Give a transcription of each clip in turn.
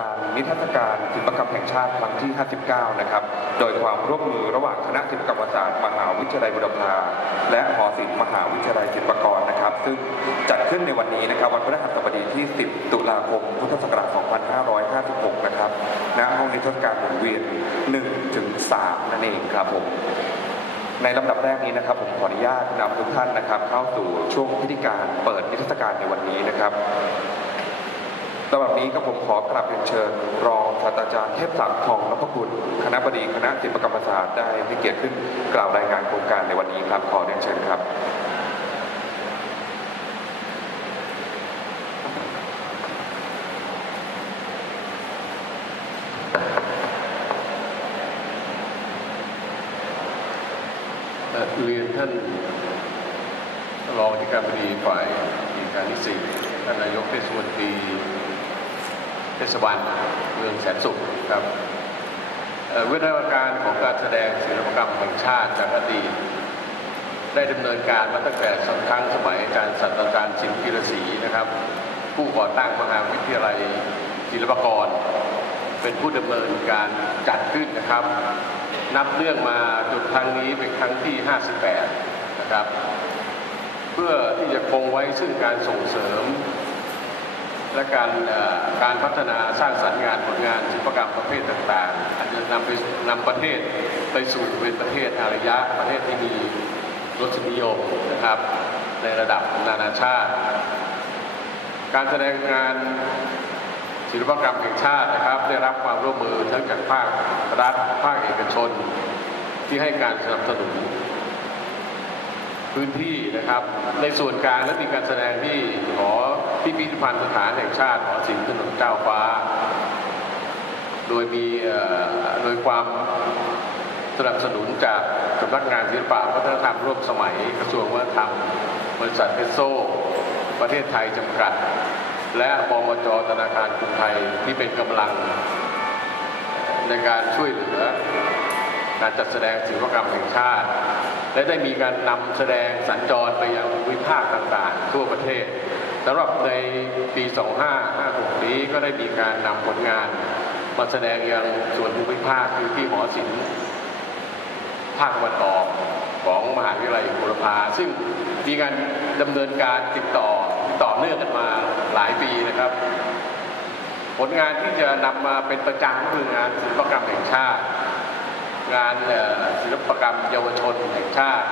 การนิทรรศการศิลปกรรมแห่งชาติครั้งที่ 59 นะครับ โดยความร่วมมือระหว่างคณะศิลปกรรมศาสตร์มหาวิทยาลัยบุรพาและหอศิลป์มหาวิทยาลัยศิลปากรนะครับ ซึ่งจัดขึ้นในวันนี้นะครับ วันพฤหัสบดีที่ 10 ตุลาคม พุทธศักราช 2556 นะครับ ณ ห้องนิทรรศการหมุนเวียน 1 ถึง 3 นั่นเองครับผมในลำดับแรกนี้นะครับผมขออนุญาตนำทุกท่านนะครับ เข้าสู่ช่วงพิธีการเปิดนิทรรศการในวันนี้นะครับ สำหรับนี้ก็ผมขอกราบเรียนเชิญ รองศาสตราจารย์เทพศักดิ์ทองนพคุณคณะบดีคณะศิลปกรรมศาสตร์ได้ให้เกียรติขึ้นกล่าวรายงานโครงการในวันนี้ครับขอเรียนเชิญครับเรียนท่านรองที่การบดีฝ่ายกิจการนิสิตท่านนายกเทศมนตรี ศบาลเมืองแสนสุขครับวิทยาการของการแสดงศิลปกรรมแห่งชาติจากอดีตได้ดำเนินการมาตั้งแต่สครั้งสมัยอาจารย์ศาสตราจารย์สินพิรศรีนะครับ ผู้ก่อตั้งมหาวิทยาลัยศิลปากร เป็นผู้ดำเนินการจัดขึ้นนะครับ นับเนื่องมาจนครั้งนี้เป็นครั้งที่ 58 นะครับ เพื่อที่จะคงไว้ซึ่งการส่งเสริม และการการพัฒนาสร้างสรรค์งานผลงานศิลปกรรมประเภทต่างๆ อาจจะนำไปนำประเทศไปสู่เป็นประเทศอารยะ ประเทศที่มีรสนิยมนะครับ ในระดับนานาชาติ การแสดงงานศิลปกรรมแห่งชาตินะครับ ได้รับความร่วมมือทั้งจากภาครัฐภาคเอกชน ที่ให้การสนับสนุนพื้นที่นะครับ ในส่วนกลางและมีการแสดงที่หอ พิพิธภัณฑ์สถานแห่งชาติหอศิลป์ถนนเจ้าฟ้า โดยมีโดยความสนับสนุนจากสำนักงานศิลปะวัฒนธรรมร่วมสมัยกระทรวงวัฒนธรรม บริษัทเพโซ ประเทศไทยจำกัด และบมจธนาคารกรุงไทยที่เป็นกำลังในการช่วยเหลือการจัดแสดงศิลปกรรมแห่งชาติ และได้มีการนำแสดงสัญจรไปยังภูมิภาคต่างๆ ทั่วประเทศ สำหรับในปี 2556 นี้ก็ได้มีการนำผลงานมาแสดงยังส่วนภูมิภาคคือที่หอศิลป์ภาคตะวันออกของมหาวิทยาลัยบุรพาซึ่งมีการดำเนินการติดต่อต่อเนื่องกันมาหลายปีนะครับ ผลงานที่จะนำมาเป็นประจำก็คืองานศิลปกรรมแห่งชาติ งานศิลปกรรมเยาวชนแห่งชาติ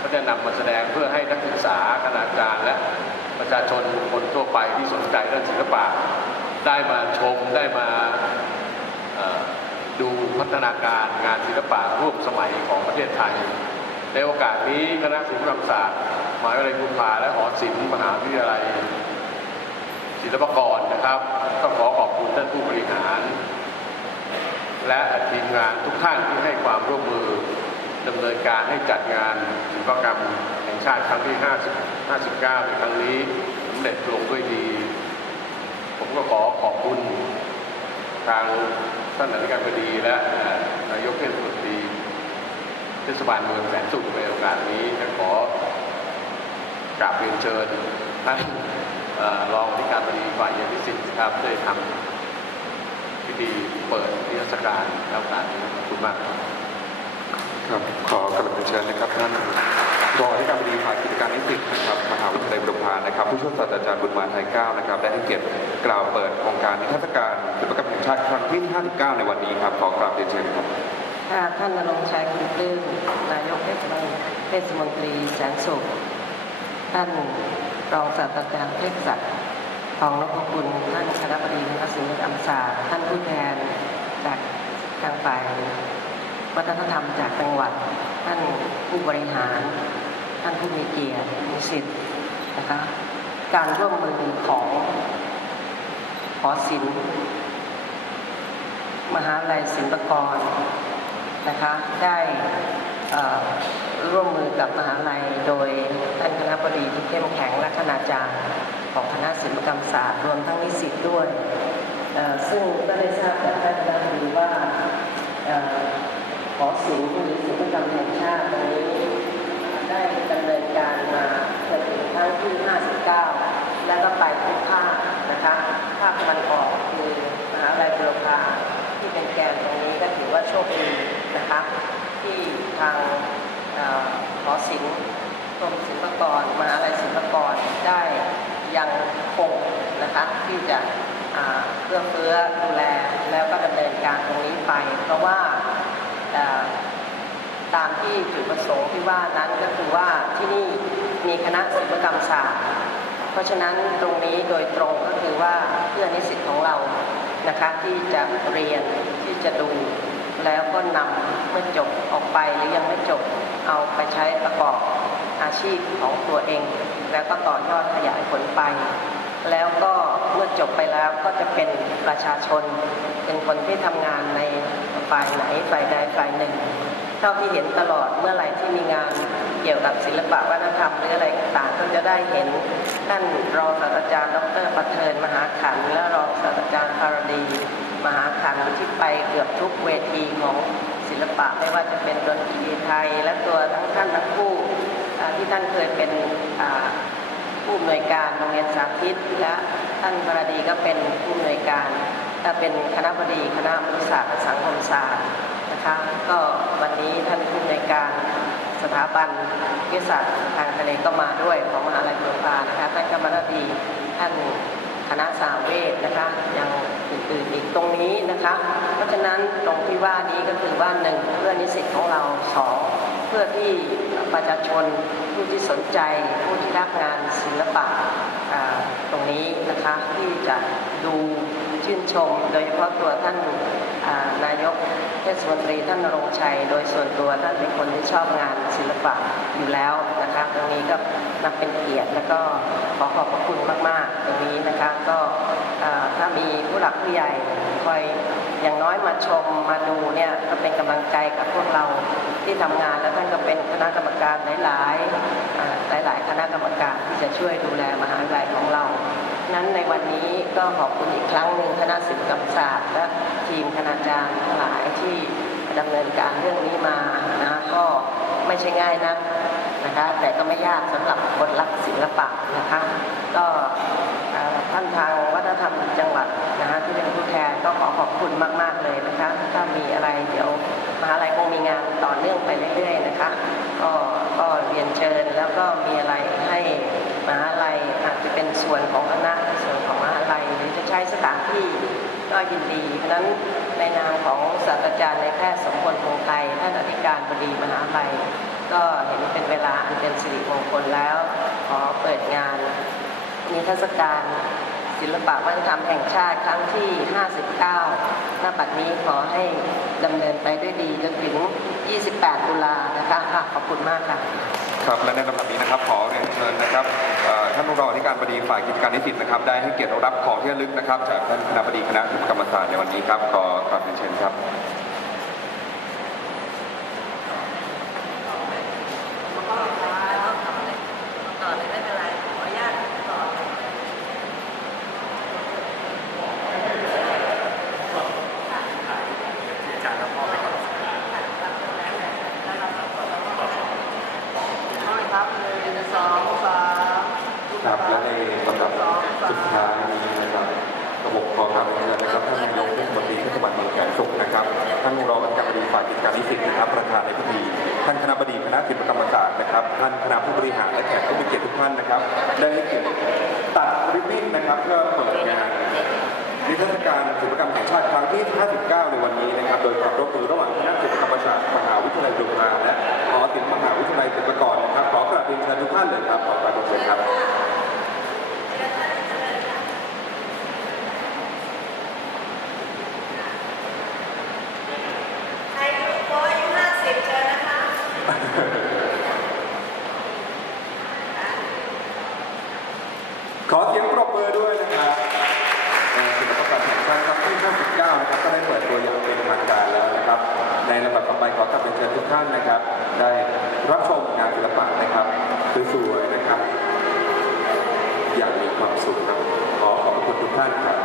ก็จะนำมาแสดงเพื่อให้นักศึกษาคณาจารย์และ ประชาชนคนทั่วไปที่สนใจเรื่องศิลปะได้มาชมได้มาดูพัฒนาการงานศิลปะร่วมสมัยของประเทศไทย ในโอกาสนี้คณะศิลปกรรมศาสตร์มหาวิทยาลัยบุรพาและหอศิลป์มหาวิทยาลัย ศิลปากรนะครับก็ขอขอบคุณท่านผู้บริหาร และทีมงานทุกท่านที่ให้ความร่วมมือ ดำเนินการให้จัดงานศิลปกรรมแห่งชาติครั้งที่ 50 59 ในครั้งนี้สำเร็จลงด้วยดี ผมก็ขอขอบคุณทางท่านอธิการบดีและนายกเทศมนตรีเทศบาลเมืองแสนสุขในโอกาสนี้และขอกราบเรียนเชิญท่านเอ่อรองที่การบดีฝ่ายยาวิสิตครับได้ทำพิธีเปิดนิทรรศการในโอกาสนี้ขอบคุณมากครับ ครับขอกราบเรียนเชิญนะครับท่านรองอธิการบดีฝ่ายกิจการนิสิตนะครับมหาวิทยาลัยบุรพานะครับ ผู้ช่วยศาสตราจารย์บุญมาไทยเก้านะครับได้ให้เกียรติกล่าวเปิดโครงการนิทรรศการศิลปกรรมแห่งชาติครั้งที่ 59 ในวันนี้ครับขอกราบเรียนเชิญครับค่ะท่านนรงชัยคุณปลื้มนายกเทศมนตรีเทศมนตรีแสนสุขท่านรองศาสตราจารย์เทพศักดิ์ทองนพคุณท่านคณะบดีคณะศิลปกรรมศาสตร์ท่านผู้แทนจากทางฝ่าย วัฒนธรรมจากจังหวัด ท่านผู้บริหาร ท่านผู้มีเกียรติมีสิทธิ์นะคะการร่วมมือของหอศิลป์มหาลัยศิลปากรนะคะได้ร่วมมือกับมหาลัยโดยท่านคณะบดีที่เข้มแข็งและคณาจารย์ของคณะศิลปกรรมศาสตร์รวมทั้งนิสิตด้วย ซึ่งก็ได้ทราบจากท่านคณะบดีว่า ขอสิงหรืศิลปกรรมแห่งชาตินี้ได้ดำเนินการมาจนถึงครั้งที่ 59 และก็ไปทุกภาคนะคะภาคมันออกคือมหาวิทยาลัยบุรพาที่เป็นแกนตรงนี้ก็ถือว่าโชคดีนะคะที่ทางขอสิงป์กรมศิลปากรมหาวิทยาลัยศิลปากรได้ยังคงนะคะที่จะเพื่อเพื่อดูแลแล้วก็ดำเนินการตรงนี้ไป เพราะว่า ตามที่จุดประสงค์ที่ว่านั้นก็คือว่าที่นี่มีคณะศิลปกรรมศาสตร์ เพราะฉะนั้นตรงนี้โดยตรงก็คือว่าเพื่อนิสิตของเรานะคะที่จะเรียนที่จะดูแล้วก็นำเมื่อจบออกไปหรือยังไม่จบเอาไปใช้ประกอบอาชีพของตัวเอง แล้วก็ต่อยอดขยายผลไป แล้วก็เมื่อจบไปแล้วก็จะเป็นประชาชน เป็นคนที่ทำงานใน ฝ่ายไหนฝ่ายใดฝ่ายหนึ่ง เท่าที่เห็นตลอดเมื่อไหร่ที่มีงานเกี่ยวกับศิลปะวัฒนธรรมหรืออะไรต่างก็จะได้เห็นท่านรองศาสตราจารย์ ดรประเทินมหาขันและรองศาสตราจารย์ภารดี มหาขันที่ไปเกือบทุกเวทีของศิลปะไม่ว่าจะเป็นดนตรีไทย และตัวทั้งท่านทั้งคู่ที่ท่านเคยเป็นผู้อำนวยการโรงเรียนสาธิต และท่านพรดีก็เป็นผู้อำนวยการ และเป็นคณะบดีคณะมนุษยศาสตร์และสังคมศาสตร์นะคะก็วันนี้ท่านผู้อำนการสถาบันวิทยาศาสตร์ทางทะเลก็มาด้วยของมหาลัยบุรพานะคะท่านกรรมนดีท่านคณะสาเวทนะคะยังอื่นๆอีกตรงนี้นะคะ เพราะฉะนั้นตรงที่ว่านี้ก็คือว่าหนึ่งเพื่อนิสิตของเราสองเพื่อที่ประชาชนผู้ที่สนใจผู้ที่รักงานศิลปะตรงนี้นะคะที่จะดู ชื่นชม โดยเฉพาะตัวท่านนายกเทศมนตรีท่านรงชัย โดยส่วนตัวท่านเป็นคนที่ชอบงานศิลปะอยู่แล้วนะคะตรงนี้ก็นับเป็นเกียรติแล้วก็ขอขอบพระคุณมาก ๆ ตรงนี้นะคะก็ถ้ามีผู้หลักผู้ใหญ่คอยอย่างน้อยมาชมมาดูเนี่ยก็เป็นกำลังใจกับพวกเราที่ทำงานแล้วท่านก็เป็นคณะกรรมการหลาย ๆ หลาย ๆ คณะกรรมการที่จะช่วยดูแลมหาวิทยาลัยของเรา นั้นในวันนี้ก็ขอบคุณอีกครั้งหนึ่งคณะศิลปกรรมศาสตร์และทีมคณาจารย์ทั้งหลายที่ดำเนินการเรื่องนี้มานะก็ไม่ใช่ง่ายนักนะคะแต่ก็ไม่ยากสำหรับคนรักศิลปะนะคะก็ท่านทางวัฒนธรรมจังหวัดนะคะที่เป็นผู้แทนก็ขอขอบคุณมาก ๆ เลยนะคะถ้ามีอะไรเดี๋ยวมหาลัยคงมีงานต่อเนื่องไปเรื่อย ๆ นะคะ ก็ก็เรียนเชิญแล้วก็มีอะไรให้มหาลัย เป็นส่วนของคณะส่วนของมหาลัยหรือจะใช้สถานที่ก็ยินดี เพราะนั้นในนามของศาสตราจารย์ในแพทย์สมพลพงไทยท่านอธิการบดีมหาลัย ก็เห็นเป็นเวลาอันเป็นสิริมงคลแล้ว ขอเปิดงานนิทรรศการศิลปะวัฒนธรรมแห่งชาติครั้งที่ 59 ณ บัดนี้ขอให้ดำเนินไปด้วยดีจนถึง 28 ตุลานะคะขอบคุณมากค่ะ ครับและในลำดับนี้นะครับขอเรียนเชิญนะครับท่านรองอธิการบดีฝ่ายกิจการนิสิตนะครับ ได้ให้เกียรติรับของที่ระลึกนะครับ จากท่านคณะบดีคณะศิลปกรรมกาตร์ในวันนี้ครับขอกราบเรียนเชิญครับ ต่อเลยไม่เป็นไร ขออนุญาตต่อ ครับหนึ่งสองสาม ครับและในลำดับ สุดท้ายนี้นะครับระบบขอกราบเรียนเชิญนะครับท่านนายกเทศมนตรีเทศบาลเมืองแสนสุขนะครับท่านรองอธิการบดีฝ่ายกิจการนิสิตนะครับประธานในพิธีท่านคณะบดีคณะศิลปกรรมศาสตร์นะครับท่านคณะผู้บริหารและแขกผู้มีเกียรติทุกท่านนะครับ ได้ให้เกียรติตัดริบบิ้นนะครับเพื่อเปิดงานนิทรรศการศิลปกรรมแห่งชาติครั้งที่ 59 ในวันนี้นะครับ โดยความร่วมมือระหว่างคณะศิลปกรรมศาสตร์มหาวิทยาลัยจุฬาและห 9นะครับก็ได้เปิดตัวอย่างเป็นทางการแล้วนะครับ ในระดับต่อไปขอกลับเปเชิญทุกท่านนะครับ ได้รับชมงานศิลปะนะครับสวยๆนะครับ อย่างมีความสุขครับขอขอบคุณทุกท่านครับ